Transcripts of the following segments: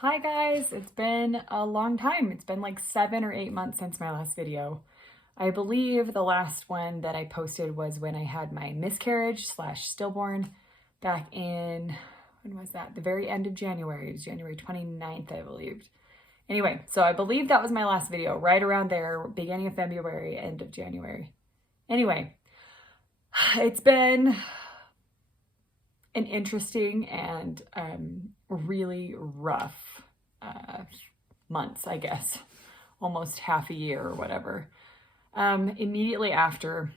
Hi guys, it's been a long time. It's been like 7 or 8 months since my last video. I believe the last one that I posted was when I had my miscarriage slash stillborn back in, when was that? The very end of January. It was January 29th, I believe. Anyway, so I believe that was my last video, right around there, beginning of February, end of January. Anyway, it's been an interesting and really rough months, I guess, almost half a year or whatever. Immediately after,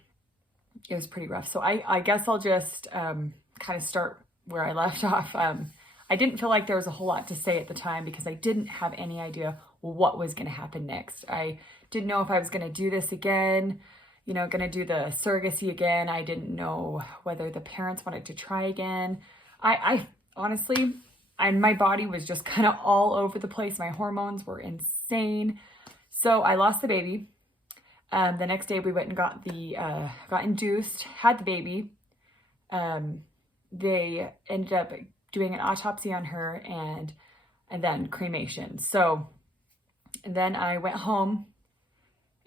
it was pretty rough. So I guess I'll just kind of start where I left off. I didn't feel like there was a whole lot to say at the time because I didn't have any idea what was going to happen next. I didn't know if I was going to do this again, going to do the surrogacy again. I didn't know whether the parents wanted to try again. I honestly, my body was just kind of all over the place. My hormones were insane. So I lost the baby. The next day we went and got induced, had the baby. They ended up doing an autopsy on her and then cremation. So then I went home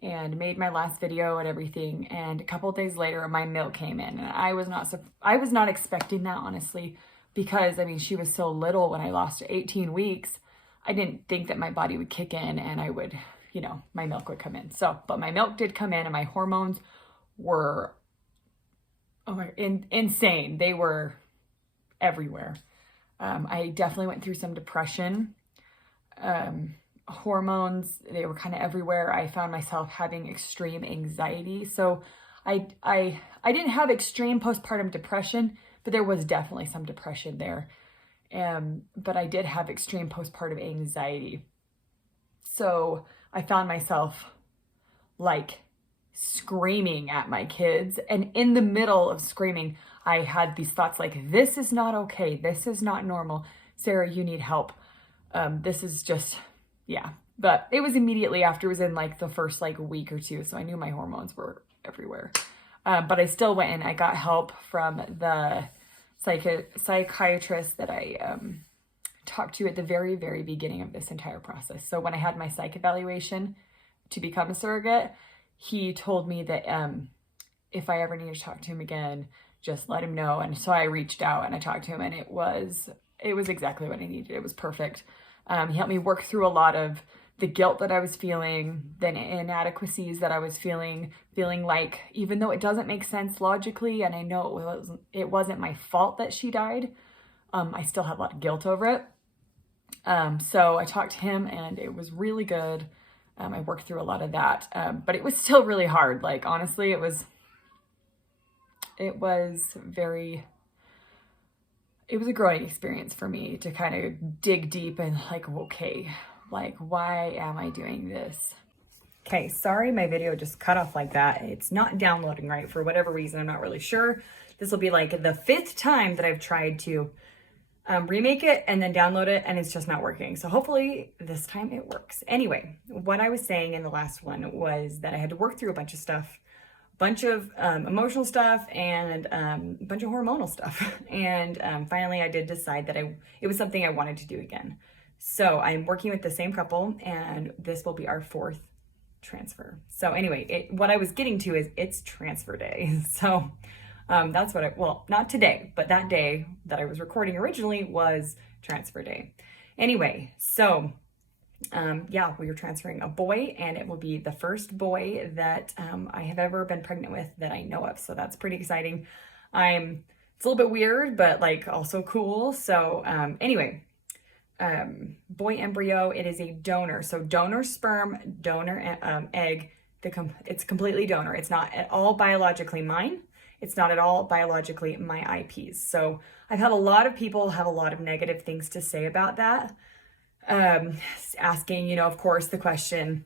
and made my last video and everything. And a couple of days later, my milk came in, and I was not expecting that, honestly, because she was so little when I lost her, 18 weeks. I didn't think that my body would kick in and I would, my milk would come in. So, but my milk did come in and my hormones were insane. They were everywhere. I definitely went through some depression. Hormones, they were kind of everywhere. I found myself having extreme anxiety. So I didn't have extreme postpartum depression, but there was definitely some depression there. But I did have extreme postpartum anxiety. So I found myself like screaming at my kids, and in the middle of screaming, I had these thoughts like, this is not okay. This is not normal. Sarah, you need help. This is just, yeah. But it was immediately after, it was in like the first week or two. So I knew my hormones were everywhere. But I still went and I got help from the psychiatrist that I talked to at the very, very beginning of this entire process. So when I had my psych evaluation to become a surrogate, he told me that if I ever need to talk to him again, just let him know. And so I reached out and I talked to him, and it was exactly what I needed. It was perfect. He helped me work through a lot of the guilt that I was feeling, the inadequacies that I was feeling like, even though it doesn't make sense logically, and I know it wasn't my fault that she died, I still had a lot of guilt over it. So I talked to him and it was really good. I worked through a lot of that, but it was still really hard. Like, honestly, it was a growing experience for me to kind of dig deep and okay, why am I doing this? Okay, sorry, my video just cut off like that. It's not downloading right for whatever reason. I'm not really sure. This will be the 5th time that I've tried to remake it and then download it, and it's just not working. So hopefully this time it works. Anyway, what I was saying in the last one was that I had to work through a bunch of stuff, bunch of emotional stuff, and a bunch of hormonal stuff. And finally I did decide that it was something I wanted to do again. So I'm working with the same couple, and this will be our 4th transfer. So anyway, what I was getting to is it's transfer day. So that's what not today, but that day that I was recording originally was transfer day. Anyway, so yeah, we are transferring a boy, and it will be the first boy that I have ever been pregnant with that I know of. So that's pretty exciting. It's a little bit weird, but also cool. So anyway, boy embryo, it is a donor. So donor sperm, donor egg, it's completely donor. It's not at all biologically mine. It's not at all biologically my IP's. So I've had a lot of people have a lot of negative things to say about that. Asking, of course, the question,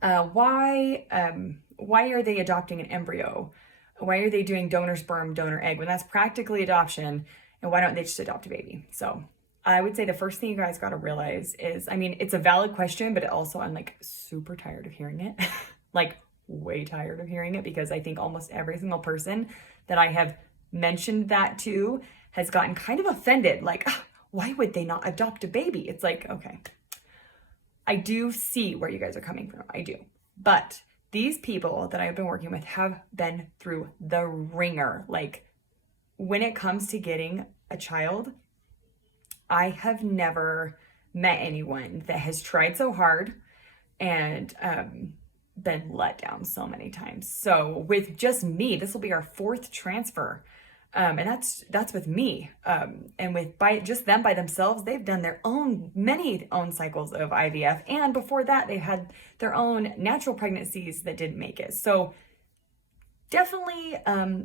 why are they adopting an embryo? Why are they doing donor sperm, donor egg when that's practically adoption? And why don't they just adopt a baby? So I would say the first thing you guys got to realize is, it's a valid question, but also I'm super tired of hearing it. Way tired of hearing it, because I think almost every single person that I have mentioned that to has gotten kind of offended. why would they not adopt a baby? It's like, okay, I do see where you guys are coming from. I do. But these people that I've been working with have been through the ringer. Like, when it comes to getting a child, I have never met anyone that has tried so hard and been let down so many times. So with just me, this will be our 4th transfer. And that's with me. And with just them by themselves, they've done their many cycles of IVF. And before that, they had their own natural pregnancies that didn't make it. So definitely,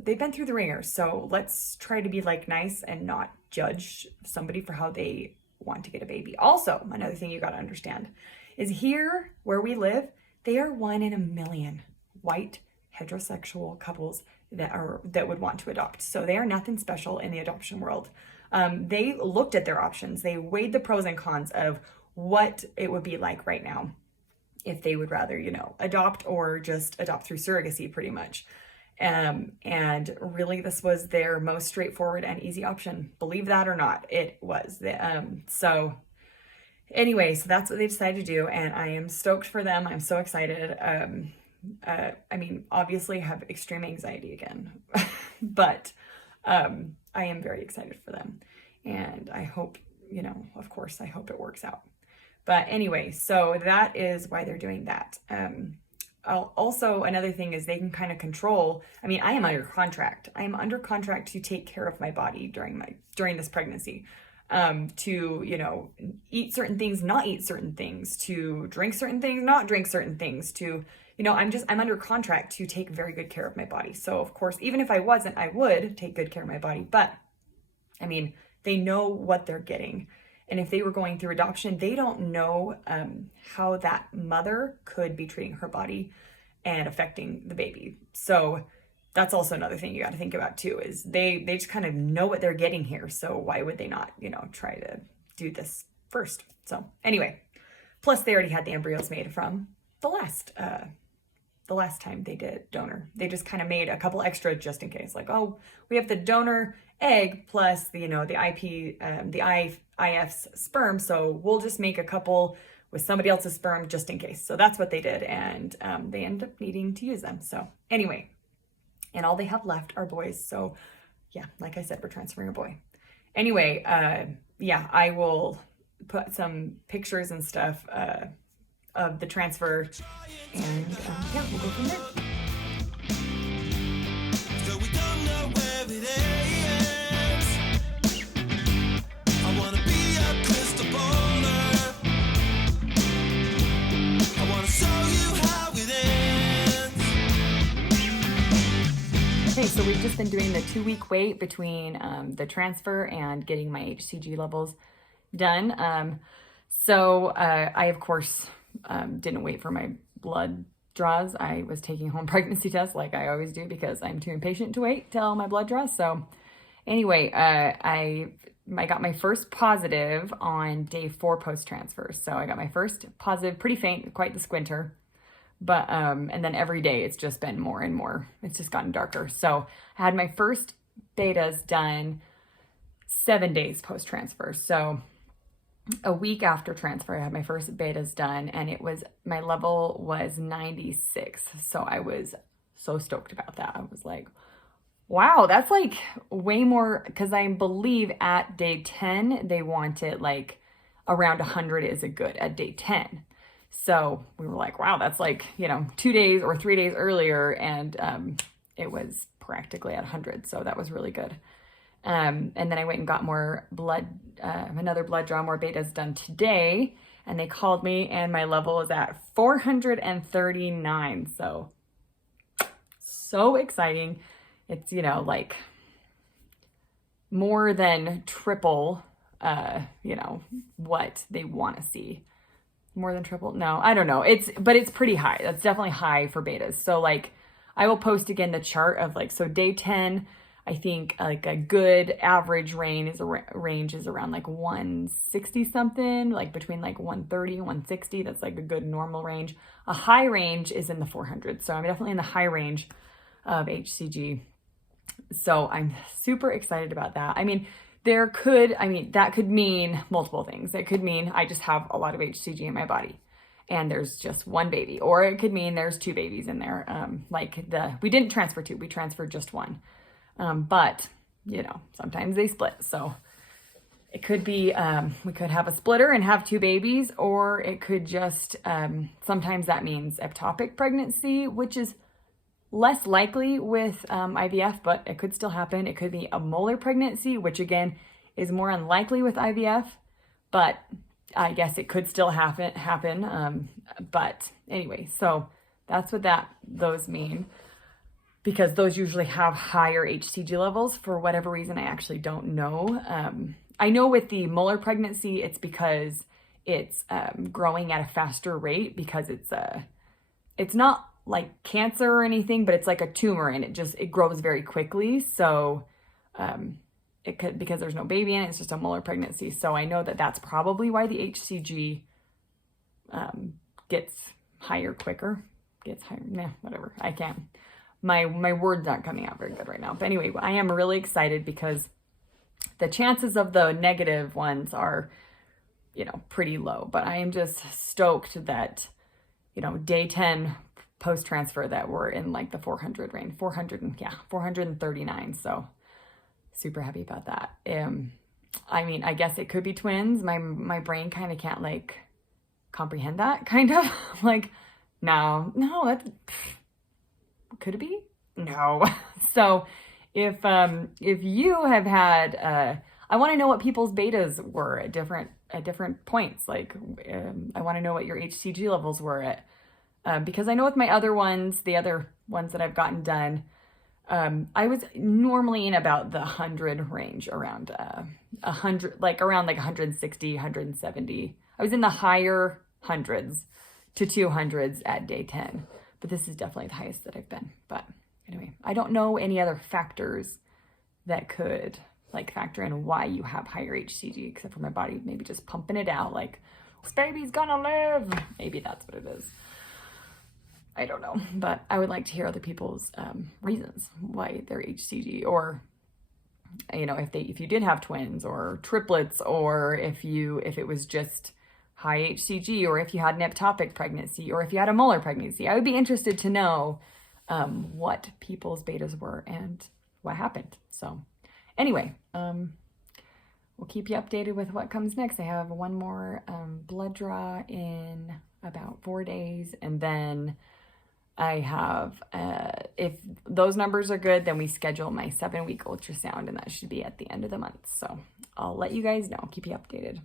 they've been through the ringer. So let's try to be like nice and not judge somebody for how they want to get a baby. Also, another thing you got to understand is here where we live, they are 1 in a million white heterosexual couples that would want to adopt. So they are nothing special in the adoption world. They looked at their options. They weighed the pros and cons of what it would be like right now if they would rather, adopt or just adopt through surrogacy pretty much. And really this was their most straightforward and easy option. Believe that or not, it was. So anyway, so that's what they decided to do, and I am stoked for them. I'm so excited. I mean, obviously I have extreme anxiety again, but I am very excited for them. And I hope, of course, I hope it works out. But anyway, so that is why they're doing that. Also, another thing is they can kind of control. I mean, I am under contract. I am under contract to take care of my body during this pregnancy. To, eat certain things, not eat certain things, to drink certain things, not drink certain things, to, I'm under contract to take very good care of my body. So of course, even if I wasn't, I would take good care of my body. But I mean, they know what they're getting. And if they were going through adoption, they don't know how that mother could be treating her body and affecting the baby. So that's also another thing you got to think about too, is they just kind of know what they're getting here. So why would they not, try to do this first? So anyway, plus they already had the embryos made from the last time they did donor. They just kind of made a couple extra just in case, like, oh, we have the donor egg plus the, the IF's sperm. So we'll just make a couple with somebody else's sperm just in case. So that's what they did. And they ended up needing to use them. So anyway, and all they have left are boys. So yeah, like I said, we're transferring a boy. Anyway, yeah, I will put some pictures and stuff of the transfer, and yeah, we'll go from there. So we don't know where it ends. I wanna be a crystal bowler. I wanna show you how it ends. Okay, so we've just been doing the 2-week wait between the transfer and getting my HCG levels done. So I, of course, didn't wait for my blood draws. I was taking home pregnancy tests like I always do because I'm too impatient to wait till my blood draws. So anyway, I got my first positive on day 4 post-transfer. So I got my first positive, pretty faint, quite the squinter. But, and then every day it's just been more and more. It's just gotten darker. So I had my first betas done 7 days post-transfer. So a week after transfer, I had my first betas done, and my level was 96. So I was so stoked about that. I was like, wow, that's like way more, because I believe at day 10, they wanted like around 100 is a good at day 10. So we were like, wow, that's like, 2 days or 3 days earlier. And it was practically at 100. So that was really good. And then I went and got more blood, another blood draw, more betas done today. And they called me and my level is at 439. So exciting. It's, like more than triple, what they want to see. More than triple? No, I don't know. But it's pretty high. That's definitely high for betas. So like, I will post again the chart of like, so day 10, I think like a good average range is around like 160 something, like between like 130 and 160. That's like a good normal range. A high range is in the 400s. So I'm definitely in the high range of HCG. So I'm super excited about that. I mean, there could, I mean, that could mean multiple things. It could mean I just have a lot of HCG in my body and there's just one baby, or it could mean there's two babies in there. We didn't transfer two, we transferred just one. But you know, sometimes they split. So it could be, we could have a splitter and have two babies, or it could just, sometimes that means ectopic pregnancy, which is less likely with IVF, but it could still happen. It could be a molar pregnancy, which again is more unlikely with IVF, but I guess it could still happen. But anyway, so that's what those mean, because those usually have higher HCG levels for whatever reason. I actually don't know. I know with the molar pregnancy, it's because it's growing at a faster rate, because it's not like cancer or anything, but it's like a tumor and it grows very quickly. So it could, because there's no baby in it, it's just a molar pregnancy. So I know that that's probably why the HCG gets higher quicker, whatever. I can't, my words aren't coming out very good right now. But anyway, I am really excited because the chances of the negative ones are, you know, pretty low, but I am just stoked that, you know, day 10 post-transfer that we're in like the 400 range, 439. So super happy about that. I mean, I guess it could be twins. My brain kind of can't like comprehend that, kind of like, no, that could it be? No. So if you have had, I want to know what people's betas were at different points. Like, I want to know what your HCG levels were at, because I know with my other ones, the other ones that I've gotten done, I was normally in about the 100 range, around 100, like around like 160, 170. I was in the higher hundreds to 200s at day 10, but this is definitely the highest that I've been. But anyway, I don't know any other factors that could like factor in why you have higher HCG, except for my body maybe just pumping it out like, this baby's gonna live. Maybe that's what it is. I don't know, but I would like to hear other people's reasons why their HCG, or, you know, if you did have twins or triplets, or if it was just high HCG, or if you had an ectopic pregnancy, or if you had a molar pregnancy. I would be interested to know what people's betas were and what happened. So anyway, we'll keep you updated with what comes next. I have one more blood draw in about 4 days, and then I have, if those numbers are good, then we schedule my 7-week ultrasound, and that should be at the end of the month. So I'll let you guys know, keep you updated.